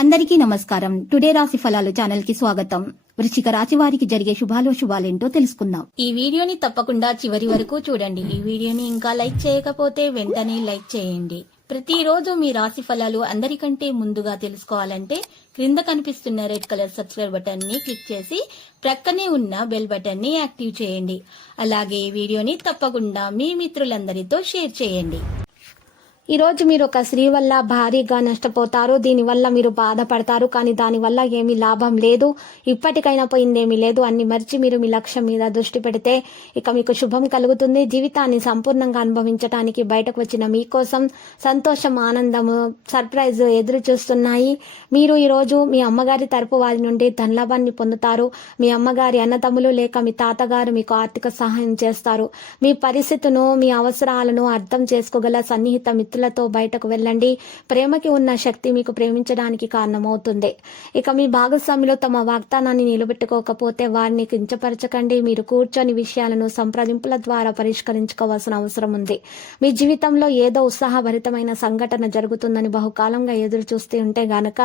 అందరికీ నమస్కారం. టుడే రాశి ఫలాలు ఛానల్ కి స్వాగతం. వృశ్చిక రాశి వారికి జరిగే శుభాలేంటో తెలుసుకుందాం. ఈ వీడియోని తప్పకుండా చివరి వరకు చూడండి. ఈ వీడియోని ఇంకా లైక్ చేయకపోతే వెంటనే లైక్ చేయండి. ప్రతిరోజు మీ రాశి ఫలాలు అందరికంటే ముందుగా తెలుసుకోవాలంటే క్రింద కనిపిస్తున్న రెడ్ కలర్ సబ్స్క్రైబ్ బటన్ ని క్లిక్ చేసి ప్రక్కనే ఉన్న బెల్ బటన్ ని యాక్టివ్ చేయండి. అలాగే ఈ వీడియోని తప్పకుండా మీ మిత్రులందరితో షేర్ చేయండి. ఈ రోజు మీరు ఒక స్త్రీ వల్ల భారీగా నష్టపోతారు. దీనివల్ల మీరు బాధపడతారు, కానీ దానివల్ల ఏమీ లాభం లేదు. ఇప్పటికైనా పోయిందేమీ లేదు. అన్ని మర్చి మీరు మీ లక్ష్యం మీద దృష్టి పెడితే ఇక మీకు శుభం కలుగుతుంది. జీవితాన్ని సంపూర్ణంగా అనుభవించడానికి బయటకు వచ్చిన మీకోసం సంతోషం, ఆనందము, సర్ప్రైజ్ ఎదురు చూస్తున్నాయి. మీరు ఈ రోజు మీ అమ్మగారి తరపు వారి నుండి ధనలాభాన్ని పొందుతారు. మీ అమ్మగారి అన్నదమ్ములు లేక మీ తాతగారు మీకు ఆర్థిక సహాయం చేస్తారు. మీ పరిస్థితులను, మీ అవసరాలను అర్థం చేసుకోగల సన్నిహిత మిత్రులతో బయటకు వెళ్ళండి. ప్రేమకి ఉన్న శక్తి మీకు ప్రేమించడానికి కారణమవుతుంది. ఇక మీ భాగస్వాములు తమ వాగ్దానాన్ని నిలబెట్టుకోకపోతే వారిని కించపరచకండి. మీరు కూర్చొని విషయాలను సంప్రదింపుల ద్వారా పరిష్కరించుకోవాల్సిన అవసరం ఉంది. మీ జీవితంలో ఏదో ఉత్సాహభరితమైన సంఘటన జరుగుతుందని బహుకాలంగా ఎదురు చూస్తూ ఉంటే గనక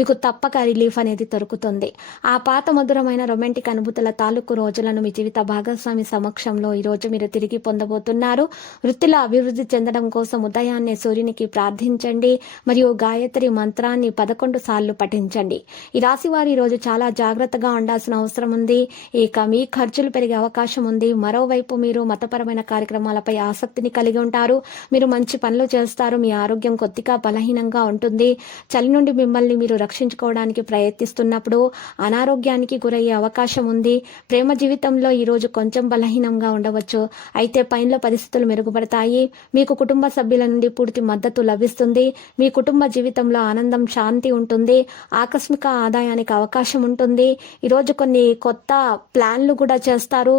మీకు తప్పక రిలీఫ్ అనేది దొరుకుతుంది. ఆ పాత మధురమైన రొమాంటిక్ అనుభూతుల తాలూకు రోజులను మీ జీవిత భాగస్వామి సమక్షంలో ఈ రోజు మీరు తిరిగి పొందబోతున్నారు. వృత్తిలో అభివృద్ధి చెందడం కోసం ఉదయాన్నే సూర్యునికి ప్రార్థించండి మరియు గాయత్రి మంత్రాన్ని 11 సార్లు పఠించండి. ఈ రాశి వారు ఈ రోజు చాలా జాగ్రత్తగా ఉండాల్సిన అవసరం ఉంది. ఇక మీ ఖర్చులు పెరిగే అవకాశం ఉంది. మరోవైపు మీరు మతపరమైన కార్యక్రమాలపై ఆసక్తిని కలిగి ఉంటారు. మీరు మంచి పనులు చేస్తారు. మీ ఆరోగ్యం కొద్దిగా బలహీనంగా ఉంటుంది. చలి నుండి మిమ్మల్ని మీరు రక్షించుకోవడానికి ప్రయత్నిస్తున్నప్పుడు అనారోగ్యానికి గురయ్యే అవకాశం ఉంది. ప్రేమ జీవితంలో ఈ రోజు కొంచెం బలహీనంగా ఉండవచ్చు. అయితే పైన పరిస్థితులు మెరుగుపడతాయి. మీకు కుటుంబ సభ్యుల నుండి పూర్తి మద్దతు లభిస్తుంది. మీ కుటుంబ జీవితంలో ఆనందం, శాంతి ఉంటుంది. ఆకస్మిక ఆదాయానికి అవకాశం ఉంటుంది. ఈరోజు కొన్ని కొత్త ప్లాన్లు కూడా చేస్తారు.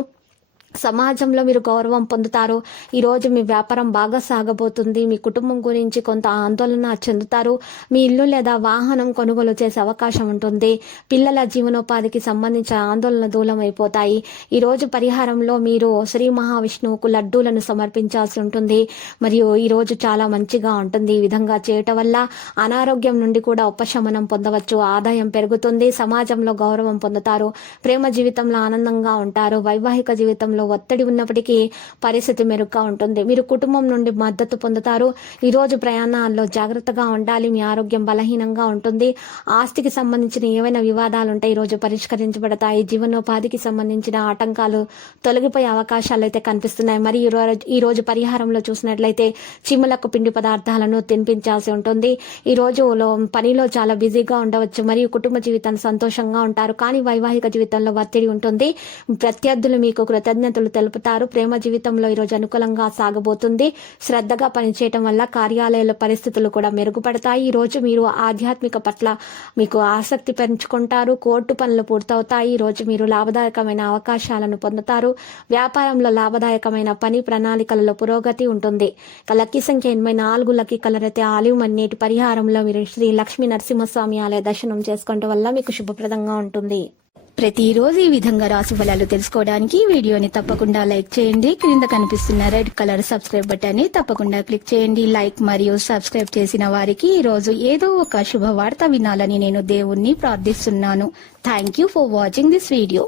సమాజంలో మీరు గౌరవం పొందుతారు. ఈరోజు మీ వ్యాపారం బాగా సాగబోతుంది. మీ కుటుంబం గురించి కొంత ఆందోళన చెందుతారు. మీ ఇల్లు లేదా వాహనం కొనుగోలు చేసే అవకాశం ఉంటుంది. పిల్లల జీవనోపాధికి సంబంధించిన ఆందోళన దూరం అయిపోతాయి. ఈరోజు పరిహారంలో మీరు శ్రీ మహావిష్ణువుకు లడ్డూలను సమర్పించాల్సి ఉంటుంది. మరియు ఈరోజు చాలా మంచిగా ఉంటుంది. ఈ విధంగా చేయటం వల్ల అనారోగ్యం నుండి కూడా ఉపశమనం పొందవచ్చు. ఆదాయం పెరుగుతుంది. సమాజంలో గౌరవం పొందుతారు. ప్రేమ జీవితంలో ఆనందంగా ఉంటారు. వైవాహిక జీవితంలో ఒత్తిడి ఉన్నప్పటికీ పరిస్థితి మెరుగ్గా ఉంటుంది. మీరు కుటుంబం నుండి మద్దతు పొందుతారు. ఈ రోజు ప్రయాణాల్లో జాగ్రత్తగా ఉండాలి. మీ ఆరోగ్యం బలహీనంగా ఉంటుంది. ఆస్తికి సంబంధించిన ఏవైనా వివాదాలు ఉంటే ఈ రోజు పరిష్కరించబడతాయి. జీవనోపాధికి సంబంధించిన ఆటంకాలు తొలగిపోయే అవకాశాలు అయితే కనిపిస్తున్నాయి. మరి ఈ రోజు పరిహారంలో చూసినట్లయితే చీమలకు పిండి పదార్థాలను తినిపించాల్సి ఉంటుంది. ఈ రోజు పనిలో చాలా బిజీగా ఉండవచ్చు మరియు కుటుంబ జీవితాన్ని సంతోషంగా ఉంటారు. కానీ వైవాహిక జీవితంలో ఒత్తిడి ఉంటుంది. ప్రత్యర్థులు మీకు కృతజ్ఞతలు తెలుపుతారు. ప్రేమ జీవితంలో ఈరోజు అనుకూలంగా సాగబోతుంది. శ్రద్ధగా పనిచేయటం వల్ల కార్యాలయాల పరిస్థితులు కూడా మెరుగుపడతాయి. ఈ రోజు మీరు ఆధ్యాత్మిక పట్ల మీకు ఆసక్తి పెంచుకుంటారు. కోర్టు పనులు పూర్తవుతాయి. ఈ రోజు మీరు లాభదాయకమైన అవకాశాలను పొందుతారు. వ్యాపారంలో లాభదాయకమైన పని ప్రణాళికలలో పురోగతి ఉంటుంది. లక్కీ సంఖ్య 84, లక్కీ కలర్ అయితే ఆలివ్ మన్నేటి. పరిహారంలో మీరు శ్రీ లక్ష్మీ నరసింహస్వామి ఆలయ దర్శనం చేసుకోవడం వల్ల మీకు శుభప్రదంగా ఉంటుంది. ప్రతిరోజు ఈ విధంగా రాశి ఫలాలు తెలుసుకోవడానికి వీడియోని తప్పకుండా లైక్ చేయండి. క్రింద కనిపిస్తున్న రెడ్ కలర్ సబ్స్క్రైబ్ బటన్ ని తప్పకుండా క్లిక్ చేయండి. లైక్ మరియు సబ్స్క్రైబ్ చేసిన వారికి ఈ రోజు ఏదో ఒక శుభవార్త వినాలని నేను దేవుణ్ణి ప్రార్థిస్తున్నాను. Thank you for watching this video.